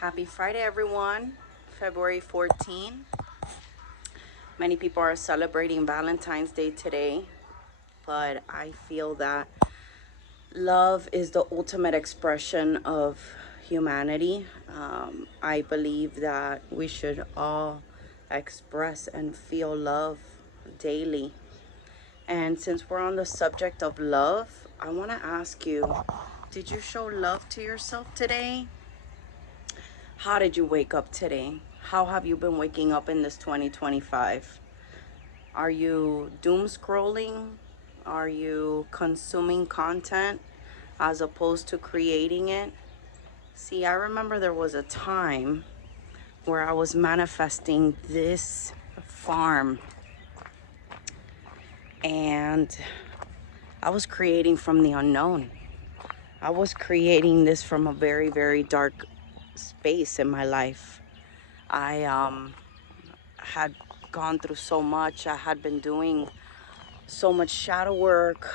Happy Friday, everyone. February 14. Many people are celebrating Valentine's Day today, but I feel that love is the ultimate expression of humanity. I believe that we should all express and feel love daily. And since we're on the subject of love, I want to ask you, did you show love to yourself today? How did you wake up today? How have you been waking up in this 2025? Are you doom scrolling? Are you consuming content as opposed to creating it? See, I remember there was a time where I was manifesting this farm and I was creating from the unknown. I was creating this from a very, very dark space in my life. I had gone through so much. I had been doing so much shadow work.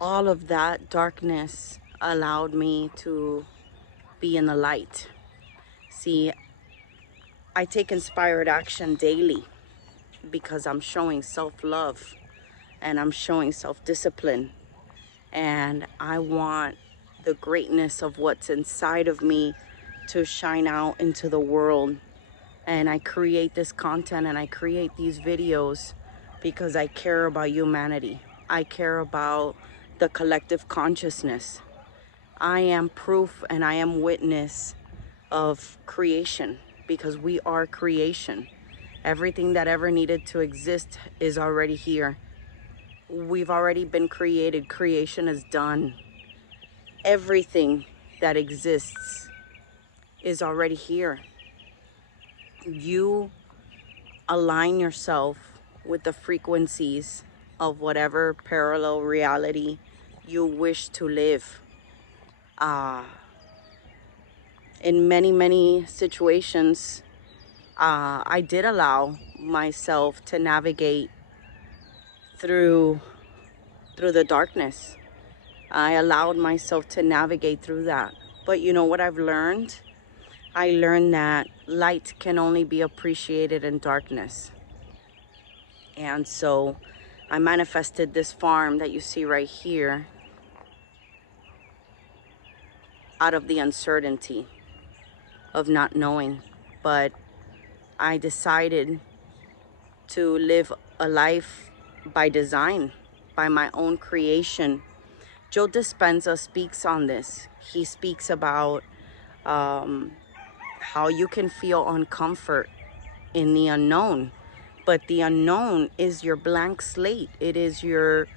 All of that darkness allowed me to be in the light. See, I take inspired action daily because I'm showing self-love and I'm showing self-discipline, and I want the greatness of what's inside of me to shine out into the world. And I create this content and I create these videos because I care about humanity. I care about the collective consciousness. I am proof and I am witness of creation because we are creation. Everything that ever needed to exist is already here. We've already been created. Creation is done. Everything that exists is already here. You align yourself with the frequencies of whatever parallel reality you wish to live. In many situations, I did allow myself to navigate through the darkness. I allowed myself to navigate through that. But you know what I've learned? I learned that light can only be appreciated in darkness. And so I manifested this farm that you see right here out of the uncertainty of not knowing. But I decided to live a life by design, by my own creation. Joe Dispenza speaks on this. He speaks about how you can feel uncomfort in the unknown, but the unknown is your blank slate. It is your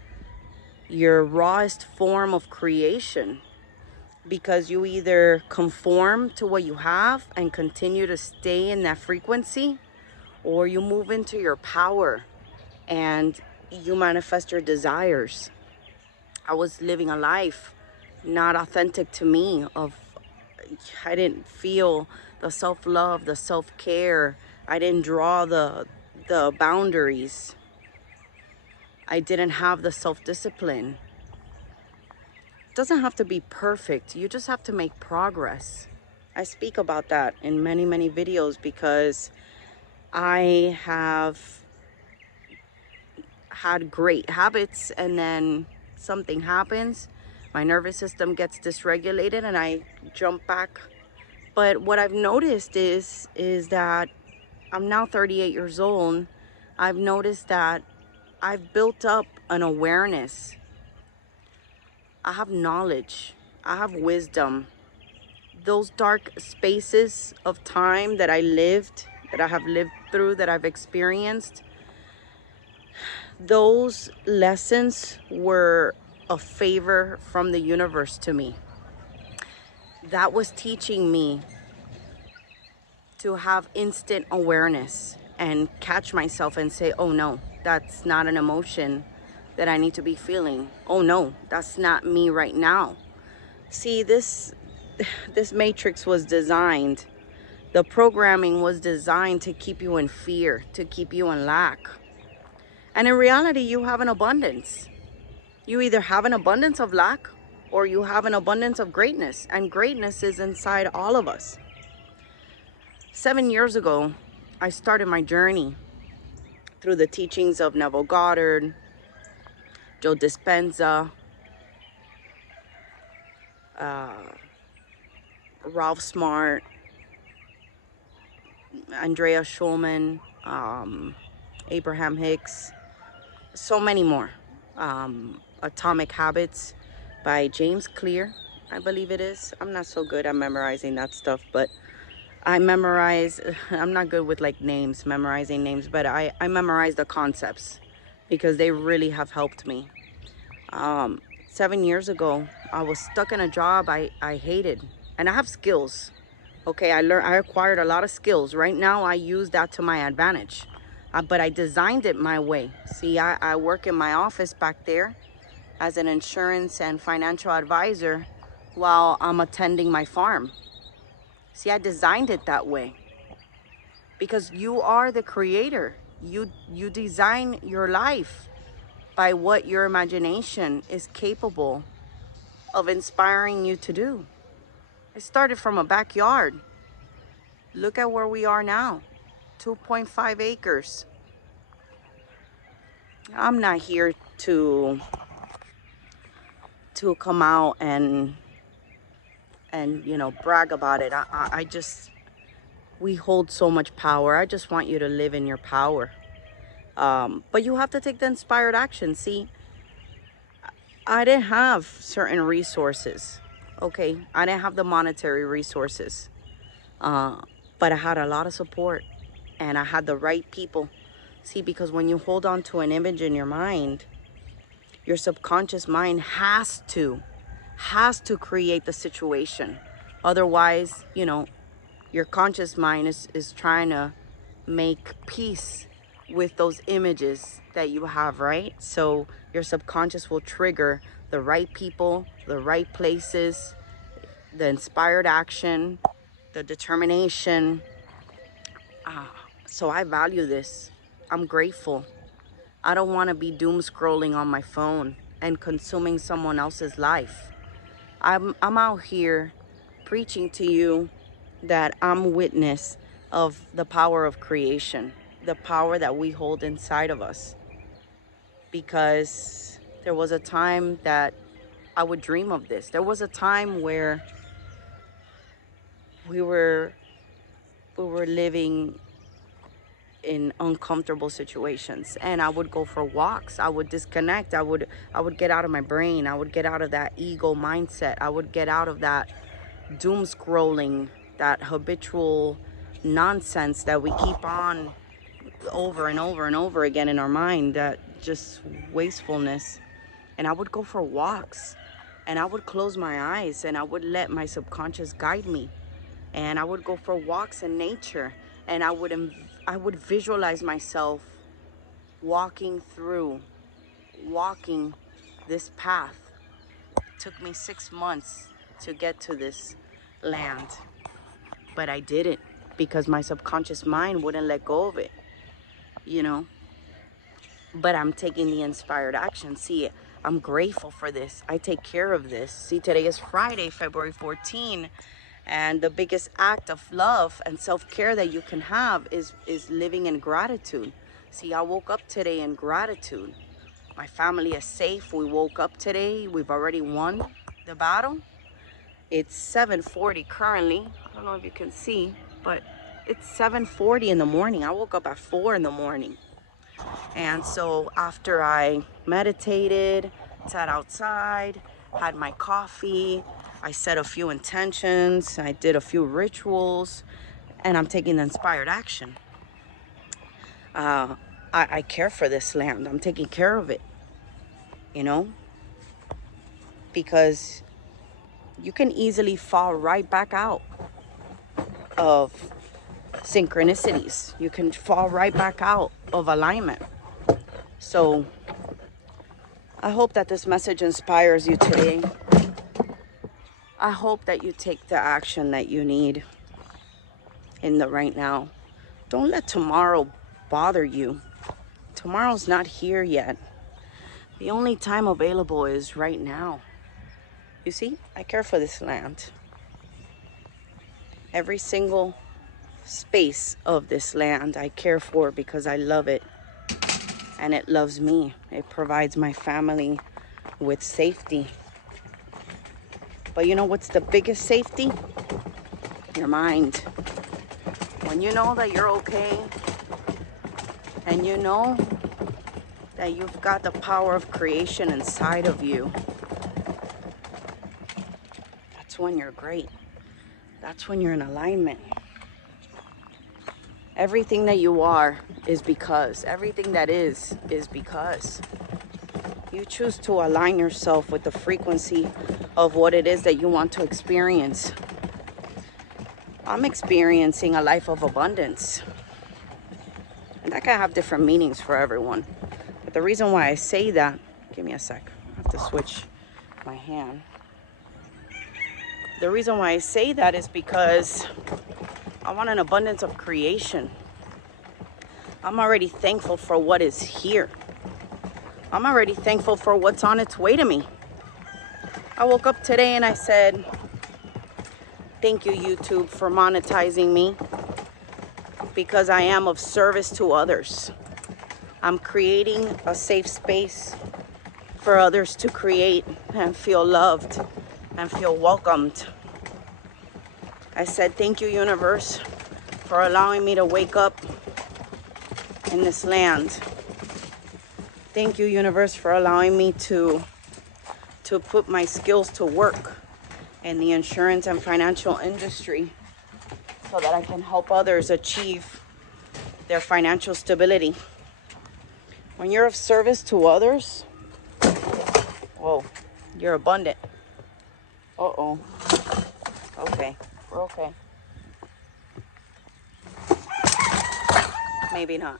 rawest form of creation, because you either conform to what you have and continue to stay in that frequency, or you move into your power and you manifest your desires. I was living a life not authentic to me. I didn't feel the self-love, the self-care. I didn't draw the boundaries. I didn't have the self-discipline. It doesn't have to be perfect. You just have to make progress. I speak about that in many videos because I have had great habits, and then something happens, my nervous system gets dysregulated and I jump back. But what I've noticed is that I'm now 38 years old. I've noticed that I've built up an awareness. I have knowledge. I have wisdom. Those dark spaces of time that I have lived through, that I've experienced, those lessons were a favor from the universe to me. That was teaching me to have instant awareness and catch myself and say, oh no, that's not an emotion that I need to be feeling. Oh no, that's not me right now. See, this matrix was designed, the programming was designed to keep you in fear, to keep you in lack. And in reality, you have an abundance. You either have an abundance of lack or you have an abundance of greatness, and greatness is inside all of us. 7 years ago, I started my journey through the teachings of Neville Goddard, Joe Dispenza, Ralph Smart, Andrea Schulman, Abraham Hicks, so many more. Atomic Habits by James Clear, I believe it is. I'm not so good at memorizing that stuff, but I'm not good with like names, memorizing names, but I memorize the concepts because they really have helped me. 7 years ago, I was stuck in a job I hated, and I have skills. Okay, I acquired a lot of skills. Right now, I use that to my advantage, but I designed it my way. See, I work in my office back there as an insurance and financial advisor while I'm attending my farm. See, I designed it that way because you are the creator. You design your life by what your imagination is capable of inspiring you to do. I started from a backyard. Look at where we are now, 2.5 acres. I'm not here to come out and brag about it. I just, we hold so much power. I just want you to live in your power. But you have to take the inspired action. See, I didn't have certain resources. Okay, I didn't have the monetary resources, but I had a lot of support, and I had the right people. See, because when you hold on to an image in your mind, your subconscious mind has to create the situation. Otherwise, your conscious mind is trying to make peace with those images that you have, right? So your subconscious will trigger the right people, the right places, the inspired action, the determination. So I value this. I'm grateful. I don't want to be doom scrolling on my phone and consuming someone else's life. I'm out here preaching to you that I'm witness of the power of creation, the power that we hold inside of us. Because there was a time that I would dream of this. There was a time where we were living in uncomfortable situations, and I would go for walks. I would disconnect. I would get out of my brain. I would get out of that ego mindset. I would get out of that doom scrolling, that habitual nonsense that we keep on over and over and over again in our mind, that just wastefulness. And I would go for walks, and I would close my eyes, and I would let my subconscious guide me. And I would go for walks in nature, and I would visualize myself walking this path. It took me 6 months to get to this land, but I did it because my subconscious mind wouldn't let go of it, but I'm taking the inspired action. See, I'm grateful for this. I take care of this. See, today is Friday, February 14, and the biggest act of love and self-care that you can have is living in gratitude. See, I woke up today in gratitude. My family is safe. We woke up today. We've already won the battle. It's 7:40 currently. I don't know if you can see, but it's 7:40 in the morning. I woke up at 4 in the morning. And so after I meditated, sat outside, had my coffee, I set a few intentions, I did a few rituals, and I'm taking inspired action. I care for this land. I'm taking care of it, because you can easily fall right back out of synchronicities. You can fall right back out of alignment. So I hope that this message inspires you today. I hope that you take the action that you need in the right now. Don't let tomorrow bother you. Tomorrow's not here yet. The only time available is right now. You see, I care for this land. Every single space of this land I care for because I love it and it loves me. It provides my family with safety. But you know what's the biggest safety? Your mind. When you know that you're okay and you know that you've got the power of creation inside of you, that's when you're great. That's when you're in alignment. Everything that you are is because. Everything that is because. You choose to align yourself with the frequency of what it is that you want to experience. I'm experiencing a life of abundance. And that can have different meanings for everyone. But the reason why I say that, give me a sec. I have to switch my hand. The reason why I say that is because I want an abundance of creation. I'm already thankful for what is here. I'm already thankful for what's on its way to me. I woke up today and I said, thank you, YouTube, for monetizing me because I am of service to others. I'm creating a safe space for others to create and feel loved and feel welcomed. I said, thank you, universe, for allowing me to wake up in this land. Thank you, universe, for allowing me to put my skills to work in the insurance and financial industry so that I can help others achieve their financial stability. When you're of service to others, whoa, you're abundant. Uh-oh. Okay, we're okay. Maybe not.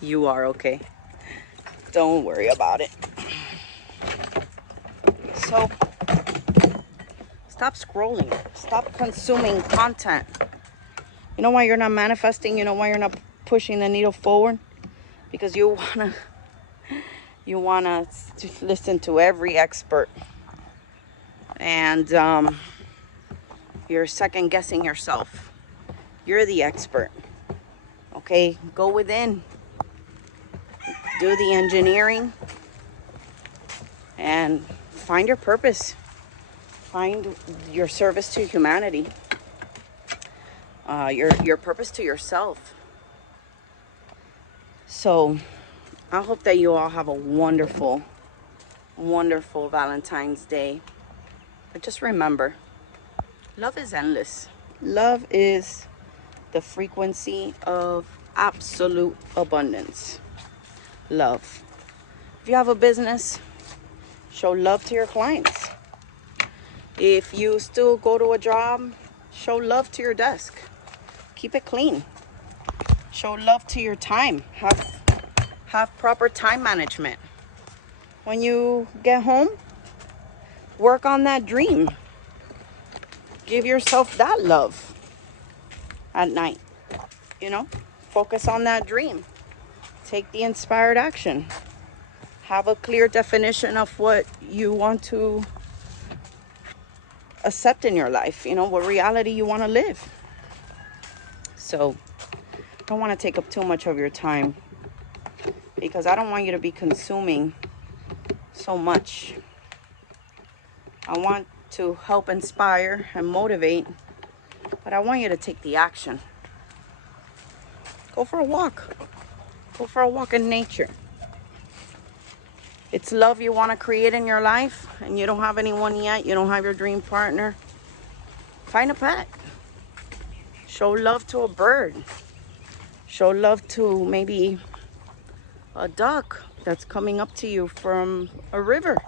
You are okay. Don't worry about it. So, stop scrolling. Stop consuming content. You know why you're not manifesting? You know why you're not pushing the needle forward? Because you wanna listen to every expert. And you're second guessing yourself. You're the expert. Okay, go within. Do the engineering and find your purpose. Find your service to humanity. Your purpose to yourself. So I hope that you all have a wonderful, wonderful Valentine's Day. But just remember, love is endless. Love is the frequency of absolute abundance. Love. If you have a business, show love to your clients. If you still go to a job, show love to your desk. Keep it clean. Show love to your time. Have proper time management. When you get home, work on that dream. Give yourself that love at night. You know, focus on that dream. Take the inspired action. Have a clear definition of what you want to accept in your life. You know, what reality you want to live. So, I don't want to take up too much of your time because I don't want you to be consuming so much. I want to help inspire and motivate, but I want you to take the action. Go for a walk. Go for a walk in nature. It's love you want to create in your life and you don't have anyone yet. You don't have your dream partner. Find a pet. Show love to a bird. Show love to maybe a duck that's coming up to you from a river.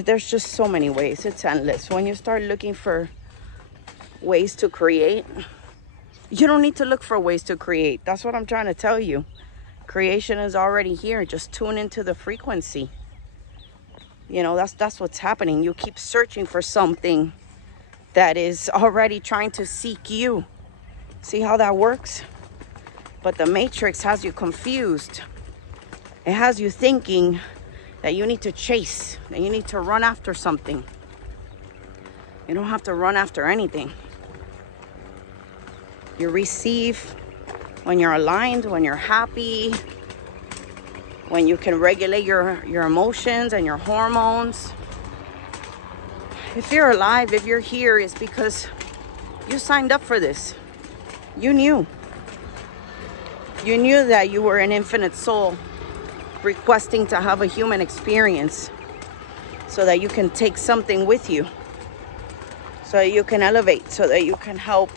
There's just so many ways. It's endless. When you start looking for ways to create, you don't need to look for ways to create. That's what I'm trying to tell you. Creation is already here. Just tune into the frequency. You know, that's what's happening. You keep searching for something that is already trying to seek you. See how that works? But the matrix has you confused. It has you thinking that you need to chase, that you need to run after something. You don't have to run after anything. You receive when you're aligned, when you're happy, when you can regulate your emotions and your hormones. If you're alive, if you're here, it's because you signed up for this. You knew. You knew that you were an infinite soul requesting to have a human experience so that you can take something with you, so that you can elevate, so that you can help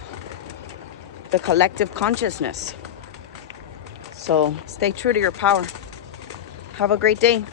the collective consciousness. So stay true to your power. Have a great day.